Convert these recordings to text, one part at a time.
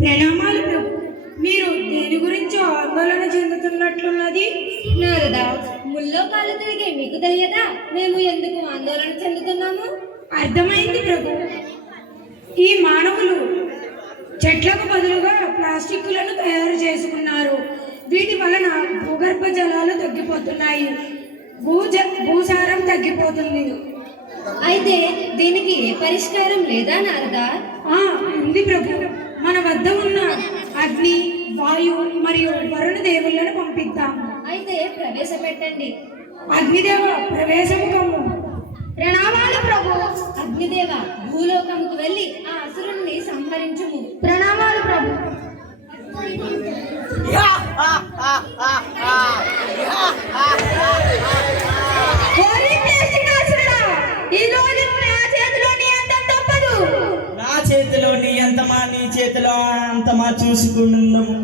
ప్రణామాలు ప్రభు. మీరు దేని గురించి ఆందోళన చెందుతున్నట్లున్నది? నారదా, ముల్లోకాలు తిరిగే మీకు తెలియదా మేము ఎందుకు ఆందోళన చెందుతున్నాము? అర్థమైంది ప్రభు. ఈ మానవులు చెట్లకు బదులుగా ప్లాస్టిక్లను తయారు చేసుకున్నారు. వీటి వలన భూగర్భ జలాలు తగ్గిపోతున్నాయి, భూసారం తగ్గిపోతుంది. అయితే దీనికి ఏ పరిష్కారం లేదా నారదా? ఉంది ప్రభు. మన వద్ద ఉన్న అగ్ని, వాయు మరియు వరుణ దేవుళ్ళను పంపిద్దాం. అయితే ప్రవేశపెట్టండి. అగ్నిదేవ ప్రవేశముఖము. ప్రణామాలు ప్రభు. అగ్నిదేవ, భూలోకముకు వెళ్ళి ఆ అసురుణ్ణి సంహరించుము. ప్రణామాలు ప్రభు. నా చేతిలో నీ అంతమా, నీ చేతిలో అంతమా చూసుకుందాము.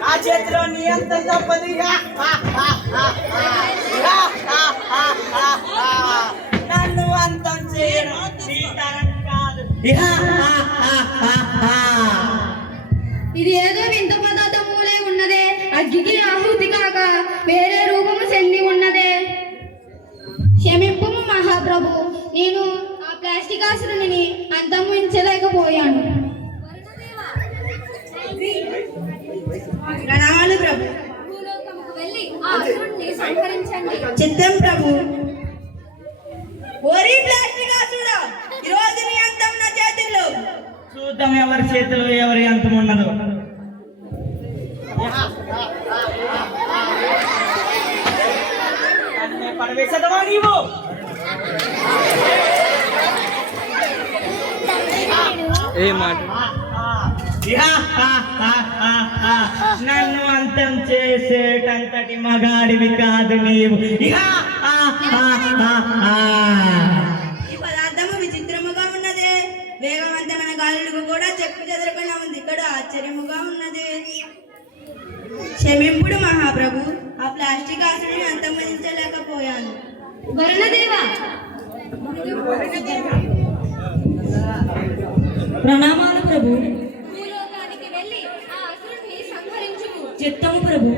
నా చేతిలో నీ అంత తప్పదు. నన్ను అంతం చేయడం నీ తరం కాదు. ఇది ఏదో వింత పదార్థములే ఉన్నదే, అగ్గికి ఆహుతి కాక వేరే రూపము చెంది ఉన్నదే. క్షమింపు మహాప్రభు, నేను ఆ ప్లాస్టిక్ ఆసురుని అంతమించలేకపోయాను. ప్రణామాలు ప్రభు. భూలోకముకు వెళ్ళి ఆ అసురుణ్ణి సంహరించండి. చిత్తం ప్రభు. ఓరి ప్లాస్టిక్ ఆసురుడా, ఈరోజు నీ అంతం నా చేతుల్లో. చూద్దాం ఎవరి చేతిలో ఎవరి అంతం ఉన్నదో. పడవేసదవా నీవు? నన్ను అంతం చేసేటంతటి మగాడివి కాదు నీవు. ఈ పదార్థము విచిత్రముగా ఉన్నదే, వేగవంతమైన గాలులకు కూడా చెక్కు చెదరకుండా ఉంది. ఇక్కడ ఆశ్చర్యముగా ఉన్నదే. క్షమింపుడు మహాప్రభు, ఆ ప్లాస్టిక్ ఆసురుని అంతమొందించలేకపోయాను. వరుణదేవా, ప్రణామాలు ప్రభు. భూలోకానికి వెళ్ళి ఆ అసురుణ్ణి సంహరించుము. చిత్తము ప్రభు.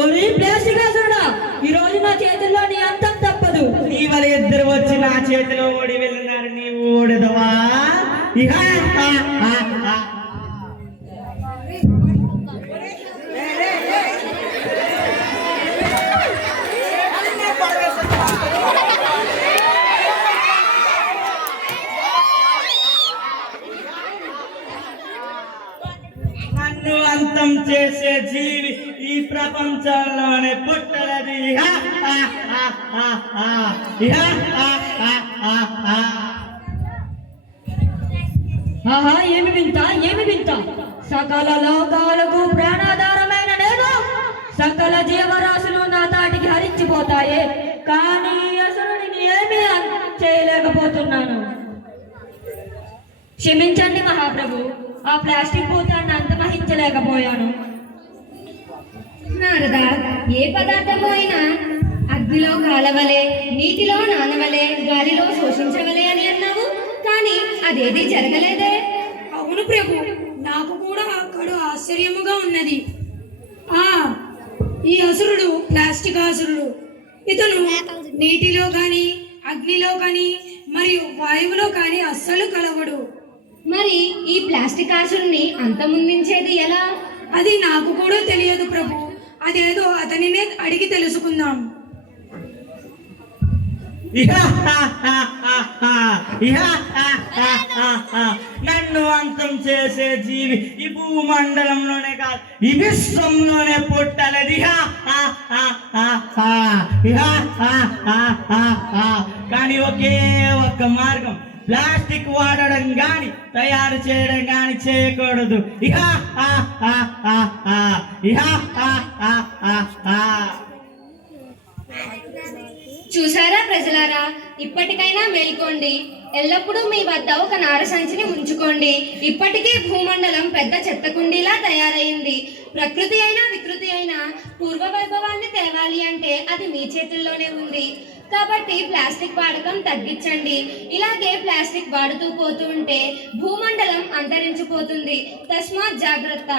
ఓరి ప్లాస్టిక్ ఆసురుడా, ఈ రోజు నా చేతుల్లో నీ అంతం తప్పదు. నీ వల్ల ఇద్దరు వచ్చి నా చేతిలో ఓడి వెళ్ళినారు, నీవు ఓడదవా? నన్ను అంతం చేసే జీవి ఈ ప్రపంచంలోనే పుట్టలది. ఆహా, ఏమి వింత, ఏమి వింత! సకల లోకాలకు ప్రాణాధారమైన నేను సకల జీవరాశులు నా తాటికి హరించిపోతాయి, కానీ అసలుని ఏమీ చేయలేకపోతున్నాను. క్షమించండి మహాప్రభు, ఆ ప్లాస్టిక్ భూతాన్ని అంతమహించలేకపోయాను. నారదా, ఏ పదార్థము అయినా అగ్నిలో కాలవలే, నీటిలో నానవలే, గాలిలో శోషించవలే అని అన్నావు, కానీ అదేది జరగలేదే. అవును ప్రభు, నాకు కూడా అక్కడ ఆశ్చర్యముగా ఉన్నది. ఈ అసురుడు ప్లాస్టిక్ అసురుడు. ఇతను నీటిలో కానీ, అగ్నిలో కానీ, మరియు వాయువులో కానీ అస్సలు కలవడు. మరి ఈ ప్లాస్టిక్ ఆసురుని అంతమొందించేది ఎలా? అది నాకు కూడా తెలియదు ప్రభు. అదేదో అతనినే అడిగి తెలుసుకుందాం. నన్ను అంతం చేసే జీవి ఈ భూమండలంలోనే కాదు, ఈ విశ్వంలోనే పుట్టలది. కానీ ఒకే ఒక్క మార్గం, ప్లాస్టిక్ వాడడం గాని తయారు చేయడం గాని చేయకూడదు. చూసారా ప్రజలారా, ఇప్పటికైనా మేల్కోండి. ఎల్లప్పుడూ మీ వద్ద ఒక నార సంచిని ఉంచుకోండి. ఇప్పటికీ భూమండలం పెద్ద చెత్త కుండీలా తయారైంది. ప్రకృతి అయినా వికృతి అయినా పూర్వ వైభవాన్ని తేవాలి అంటే అది మీ చేతుల్లోనే ఉంది. కాబట్టి ప్లాస్టిక్ వాడకం తగ్గించండి. ఇలాగే ప్లాస్టిక్ వాడుతూ పోతూ ఉంటే భూమండలం అంతరించిపోతుంది. తస్మాత్ జాగ్రత్త.